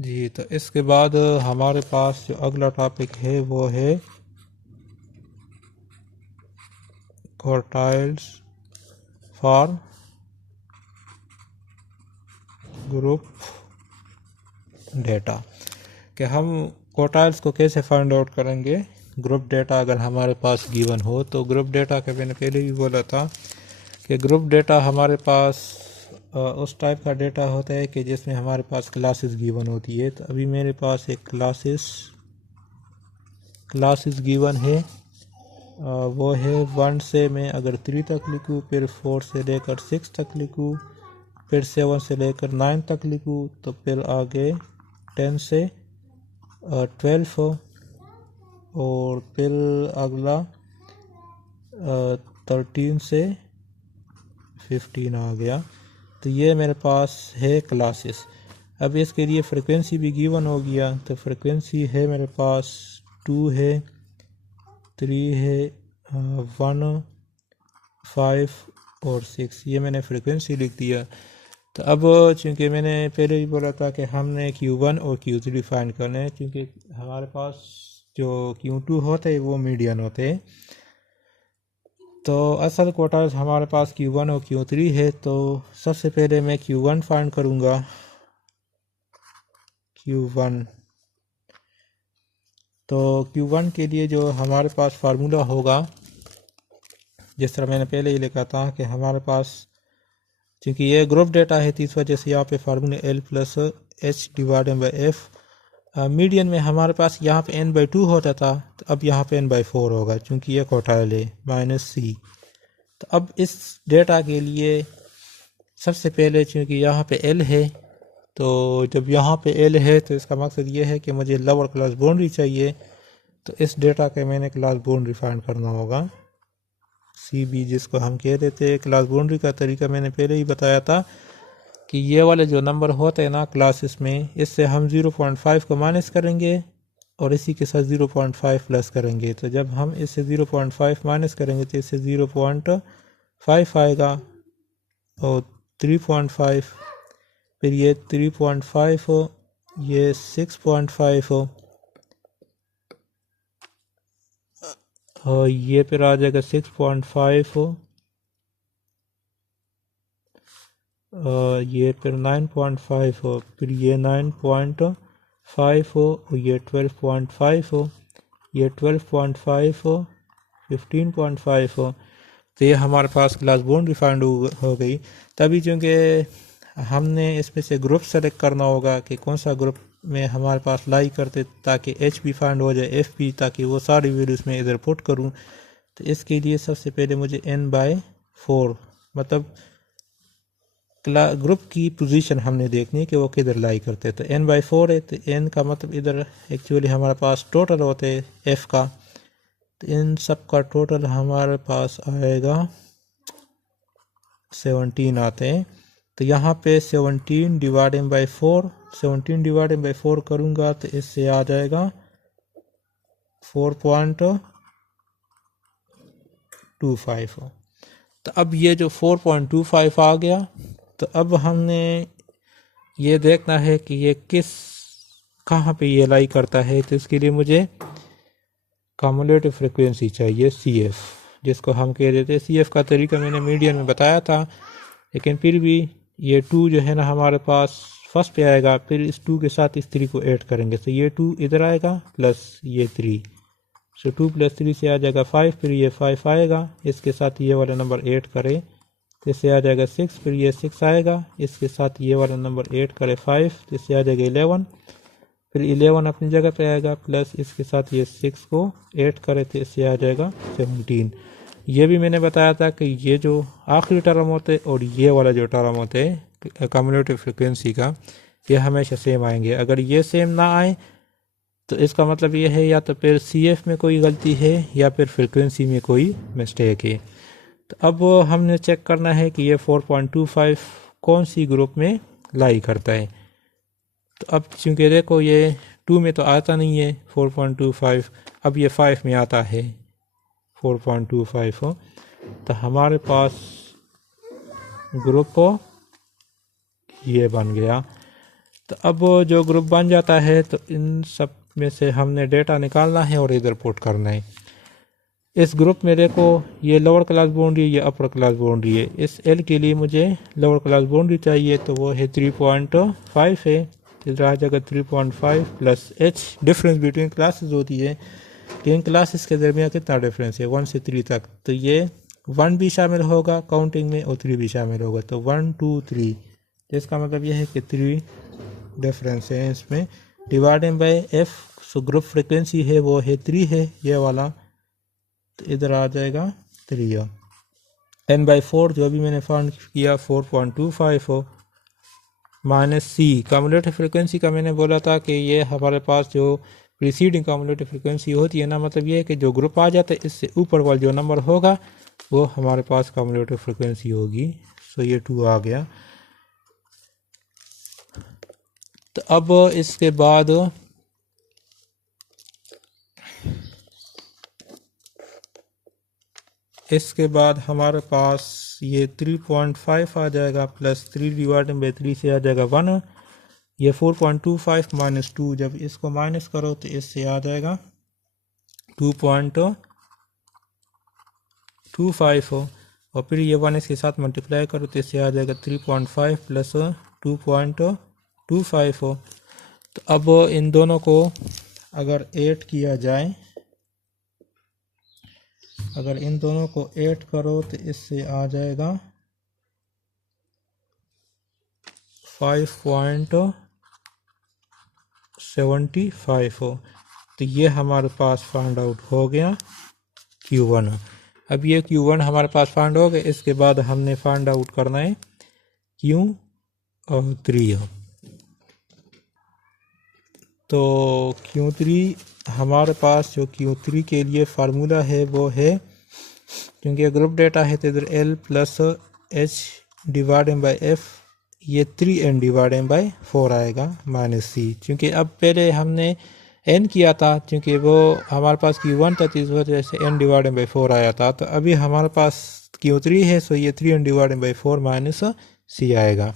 जी, तो इसके बाद हमारे पास जो अगला टॉपिक है वो है क्वार्टाइल्स फॉर ग्रुप डेटा कि हम क्वार्टाइल्स को कैसे फाइंड आउट करेंगे ग्रुप डेटा अगर हमारे पास गिवन हो। तो ग्रुप डेटा के मैंने पहले भी बोला था कि ग्रुप डेटा हमारे पास उस टाइप का डेटा होता है कि जिसमें हमारे पास क्लासेस गिवन होती है। तो अभी मेरे पास एक क्लासेस गिवन है, वो है 1 से मैं अगर 3 तक लिखूँ, फिर 4 से लेकर 6 तक लिखूँ, फिर 7 से लेकर 9 तक लिखूँ, तो फिर आगे 10 से 12 और फिर अगला 13 से 15 आ गया। तो ये मेरे पास है क्लासेस। अब इसके लिए फ्रिक्वेंसी भी गिवन हो गया। तो फ्रिक्वेंसी है मेरे पास 2 है, 3 है, 1, 5 और 6। ये मैंने फ्रिक्वेंसी लिख दिया। तो अब चूँकि मैंने पहले भी बोला था कि हमने Q1 और Q3 फाइंड करना है, क्योंकि हमारे पास जो Q2 होते हैं वो मीडियन होते हैं। तो असल क्वार्टाइल्स हमारे पास Q1 और Q3 है। तो सबसे पहले मैं Q1 फाइंड करूँगा। Q1, तो Q1 के लिए जो हमारे पास फार्मूला होगा, जिस तरह मैंने पहले ही लिखा था कि हमारे पास क्योंकि ये ग्रुप डेटा है तो इस वजह से यहाँ पे formula L plus H divided by F। Median में हमारे पास यहाँ पे n/2 होता था, तो अब यहाँ पे n/4 होगा क्योंकि ये क्वार्टाइल है -c। तो अब इस डेटा के लिए सबसे पहले चूँकि यहाँ पे L है, तो जब यहाँ पे L है तो इसका मकसद ये है कि मुझे लोअर क्लास बाउंड्री चाहिए। तो इस डेटा के मैंने क्लास बाउंड्री फाइंड करना होगा, CB जिसको हम कह देते हैं। क्लास बाउंड्री का तरीका मैंने पहले ही बताया था कि ये वाले जो नंबर होते हैं ना क्लासेस में, इससे हम 0.5 को माइनस करेंगे और इसी के साथ 0.5 प्लस करेंगे। तो जब हम इससे 0.5 माइनस करेंगे तो इससे 0.5 आएगा और 3.5, फिर ये 3.5 हो, ये 6.5 हो, और ये फिर आ जाएगा 6.5 हो, ये फिर 9.5 हो, फिर ये 9.5 हो, और ये 12.5 हो, ये 12.5 हो, 15.5 हो। तो ये हमारे पास क्लास बाउंड्री फाइंड हो गई। तभी चूँकि हमने इसमें से ग्रुप सेलेक्ट करना होगा कि कौन सा ग्रुप में हमारे पास लाई करते, ताकि H भी फाइंड हो जाए, F भी, ताकि वो सारी वैल्यूज़ में इधर पुट करूँ। तो इसके लिए सबसे पहले मुझे n/4 मतलब ग्रुप की पोजीशन हमने देखनी है कि वो किधर लाई करते हैं। तो n/4 है, तो n का मतलब इधर एक्चुअली हमारे पास टोटल होते हैं f का। तो इन सब का टोटल हमारे पास आएगा 17 आते हैं। तो यहाँ पे 17 डिवाइडेड बाई 4, 17 डिवाइडेड बाई 4 करूँगा तो इससे आ जाएगा 4.25। तो अब ये जो 4.25 आ गया, तो अब हमने ये देखना है कि ये कहाँ पे ये लाई करता है। तो इसके लिए मुझे कम्युलेटिव फ्रिक्वेंसी चाहिए CF, जिसको हम कह देते हैं। CF का तरीका मैंने मीडियन में बताया था, लेकिन फिर भी ये 2 जो है ना हमारे पास फर्स्ट पे आएगा, फिर इस 2 के साथ इस 3 को ऐड करेंगे। तो ये 2 इधर आएगा प्लस ये 3, सो 2 + 3 से आ जाएगा 5, फिर ये 5 आएगा, इसके साथ ये वाला नंबर ऐड करें तो इससे आ जाएगा 6, फिर ये 6 आएगा, इसके साथ ये वाला नंबर ऐड करें 5 तो इससे आ जाएगा 11, फिर 11 अपनी जगह पे आएगा, प्लस इसके साथ ये 6 को ऐड करें तो इससे आ जाएगा 17। ये भी मैंने बताया था कि ये जो आखिरी टर्म होते हैं और ये वाला जो टर्म होते हैं कम्युलेटिव फ्रिक्वेंसी का, ये हमेशा सेम आएंगे। अगर ये सेम ना आए तो इसका मतलब ये है या तो फिर CF में कोई गलती है या फिर फ्रिक्वेंसी में कोई मिस्टेक है। तो अब हमने चेक करना है कि ये 4.25 कौन सी ग्रुप में लाई करता है। तो अब चूँकि देखो ये 2 में तो आता नहीं है 4.25, अब ये 5 में आता है 4.25 हो। तो हमारे पास ग्रुप ये बन गया। तो अब जो ग्रुप बन जाता है तो इन सब में से हमने डेटा निकालना है और इधर पुट करना है। इस ग्रुप में देखो ये लोअर क्लास बाउंड्री, ये अपर क्लास बाउंड्री है। इस एल के लिए मुझे लोअर क्लास बाउंड्री चाहिए, तो वो है 3.5 है। इधर आ जाएगा 3.5 plus H. Difference between classes होती है कि इन क्लासेस के दरमियान कितना डिफरेंस है, 1 से 3 तक। तो ये 1 भी शामिल होगा काउंटिंग में और 3 भी शामिल होगा, तो 1 2 3। तो इसका मतलब यह है कि 3 डिफरेंस है इसमें। Divided by F, so group frequency है वो है 3 है ये वाला, तो इधर आ जाएगा 3। n/4 जो भी मैंने फाउंड किया 4.25 हो, माइनस सी कम्युलेटिव फ्रिक्वेंसी का मैंने बोला था कि ये हमारे पास जो प्रीसीडिंग कम्युलेटिव फ्रिक्वेंसी होती है ना, मतलब ये है कि जो ग्रुप आ जाता है इससे ऊपर वाला जो नंबर होगा वो हमारे पास कम्युलेटिव फ्रिक्वेंसी होगी। सो ये 2 आ गया। तो अब इसके बाद हमारे पास ये 3.5 आ जाएगा, प्लस 3 डिवाइडेड बाई 3 से आ जाएगा 1। ये 4.25 माइनस 2, जब इसको माइनस करो तो इससे आ जाएगा 2.25 हो, और फिर ये 1 इसके साथ मल्टीप्लाई करो तो इससे आ जाएगा 3.5 प्लस 2.25 हो। तो अब इन दोनों को अगर ऐड किया जाए, अगर इन दोनों को ऐड करो तो इससे आ जाएगा 5.75 हो। तो ये हमारे पास फाइंड आउट हो गया Q1। अब ये Q1 हमारे पास फाइंड हो गया। इसके बाद हमने फाइंड आउट करना है Q3। तो Q3 हमारे पास जो Q3 के लिए फार्मूला है वो है, क्योंकि ग्रुप डेटा है तो इधर L plus H divided by F, ये 3n डिवाइडेड बाई 4 आएगा माइनस सी। क्योंकि अब पहले हमने n किया था, क्योंकि वो हमारे पास Q1 था तो इस वजह से n डिवाइडेड बाई 4 आया था। तो अभी हमारे पास Q3 है, सो ये 3n डिवाइडेड बाई 4 माइनस सी आएगा।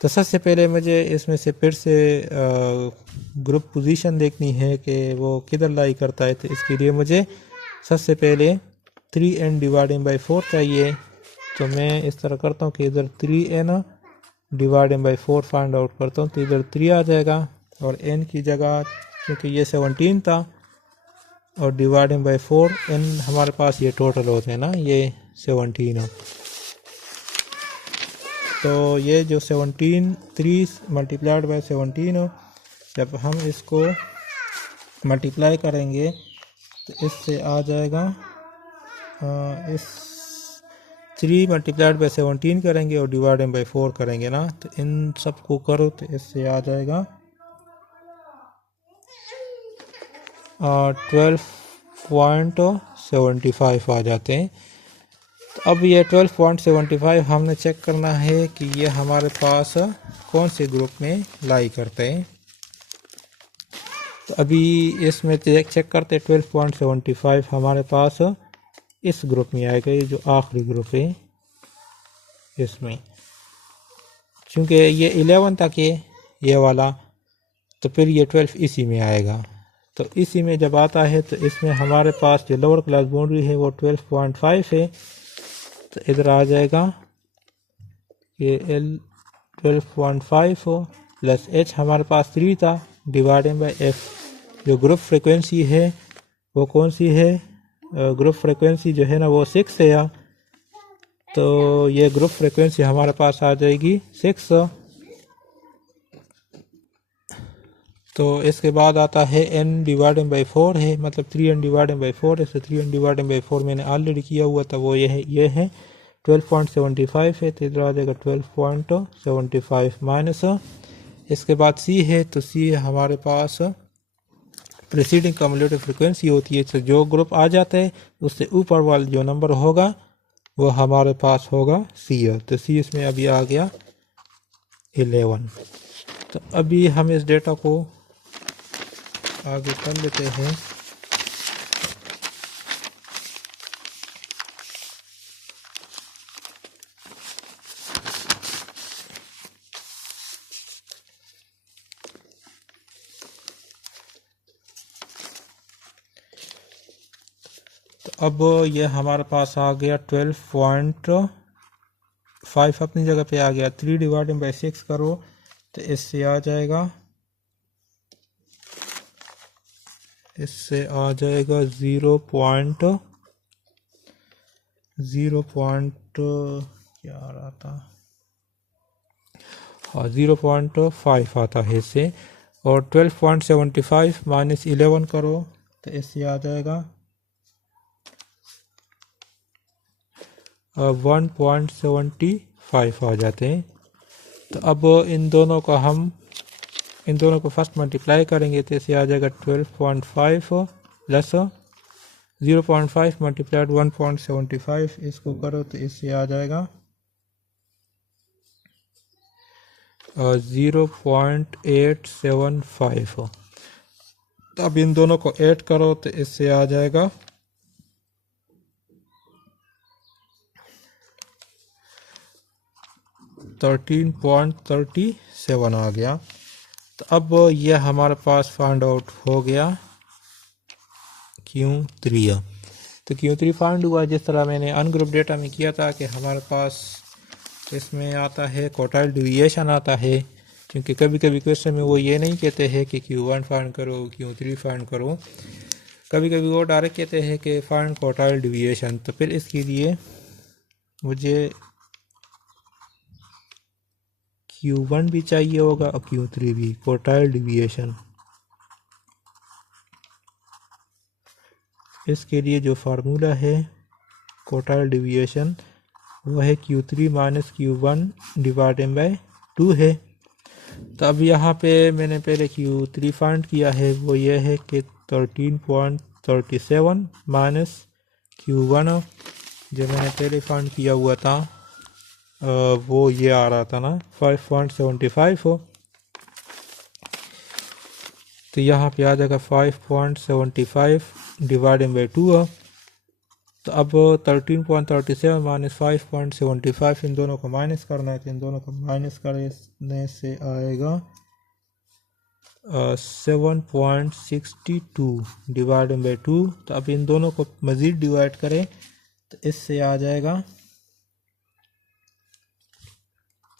तो सबसे पहले मुझे इसमें से फिर से ग्रुप पोजीशन देखनी है कि वो किधर लाई करता है। तो इसके लिए मुझे सबसे पहले 3n डिवाइडेड बाई 4 चाहिए। तो मैं इस तरह करता हूँ कि इधर 3n divided by 4 find out करता हूँ, तो इधर 3 आ जाएगा, और n की जगह क्योंकि ये 17 था और डिवाइडेड बाई 4, n हमारे पास ये टोटल होते हैं ना, ये 17 हो। तो ये जो 17 3 मल्टीप्लाइड बाई 17 हो, जब हम इसको मल्टीप्लाई करेंगे तो इससे आ जाएगा इस 3 मल्टीप्लाइड बाई 17 करेंगे और डिवाइडेड बाई 4 करेंगे ना, तो इन सब को करो तो इससे आ जाएगा 12.75 आ जाते हैं। तो अब ये 12.75 हमने चेक करना है कि ये हमारे पास कौन से ग्रुप में लाई करते हैं। तो अभी इसमें चेक करते हैं 12.75 हमारे पास इस ग्रुप में आएगा, ये जो आखिरी ग्रुप है इसमें, क्योंकि ये 11 तक है ये वाला, तो फिर ये 12 इसी में आएगा। तो इसी में जब आता है तो इसमें हमारे पास जो लोअर क्लास बाउंड्री है वो 12.5 है, तो इधर आ जाएगा ये L 12.5 हो, प्लस H हमारे पास 3 था डिवाइडेड बाई F। जो ग्रुप फ्रिक्वेंसी है वो कौन सी है, ग्रुप फ्रिक्वेंसी जो है ना वो 6 है, तो ये ग्रुप फ्रिक्वेंसी हमारे पास आ जाएगी 6। तो इसके बाद आता है n डिवाइडेड बाई 4 है, मतलब 3n डिवाइडेड बाई 4 है। तो 3n डिवाइडेड बाई 4 मैंने ऑलरेडी किया हुआ था, वो ये है 12.75 है, तो इधर आ जाएगा 12.75 माइनस। इसके बाद c है, तो c हमारे पास प्रीसीडिंग कम्युलेटिव फ्रिक्वेंसी होती है। तो जो ग्रुप आ जाता है उससे ऊपर वाला जो नंबर होगा वो हमारे पास होगा c। तो c इसमें अभी आ गया 11। तो अभी हम इस डेटा को आगे कर लेते हैं। अब ये हमारे पास आ गया 12.5 अपनी जगह पे आ गया। 3 डिवाइडेड बाई 6 करो तो इससे आ जाएगा 0.5 आता है इससे। और 12.75 माइनस 11 करो तो इससे आ जाएगा 1.75 आ जाते हैं। तो अब इन दोनों को फर्स्ट मल्टीप्लाई करेंगे तो इससे आ जाएगा 12.5 प्लस 0.5 मल्टीप्लाइड 1.75, इसको करो तो इससे आ जाएगा 0.875। तो अब इन दोनों को ऐड करो तो इससे आ जाएगा 13.37 आ गया। तो अब यह हमारे पास फाइंड आउट हो गया Q3। तो Q3 फाइंड हुआ जिस तरह मैंने अनग्रुप डेटा में किया था कि हमारे पास इसमें आता है क्वार्टाइल डिविएशन आता है, क्योंकि कभी कभी क्वेश्चन में वो ये नहीं कहते हैं कि Q1 फाइंड करो Q3 फाइंड करो, कभी कभी वो डायरेक्ट कहते हैं कि फाइंड क्वार्टाइल डिविएशन। तो फिर इसके लिए मुझे Q1 भी चाहिए होगा और Q3 भी, क्वार्टाइल डिविएशन। इसके लिए जो फार्मूला है क्वार्टाइल डिविएशन वो है Q3 minus Q1 divided by 2 है। तो अब यहाँ पे मैंने पहले Q3 फाइंड किया है, वो ये है कि 13.37 माइनस Q1 जो मैंने पहले फाइंड किया हुआ था वो ये आ रहा था ना 5.75 हो। तो यहाँ पे आ जाएगा 5.75 डिवाइडेड बाई 2 हो। तो अब 13.37 माइनस 5.75 इन दोनों को माइनस करना है, तो इन दोनों को माइनस करने से आएगा 7.62 डिवाइडेड बाई 2। तो अब इन दोनों को मज़ीद डिवाइड करें तो इससे आ जाएगा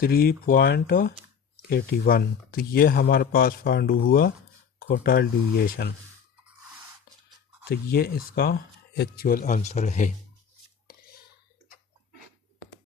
3.81। तो ये हमारे पास फाइंड हुआ क्वार्टाइल डिविएशन। तो ये इसका एक्चुअल आंसर है।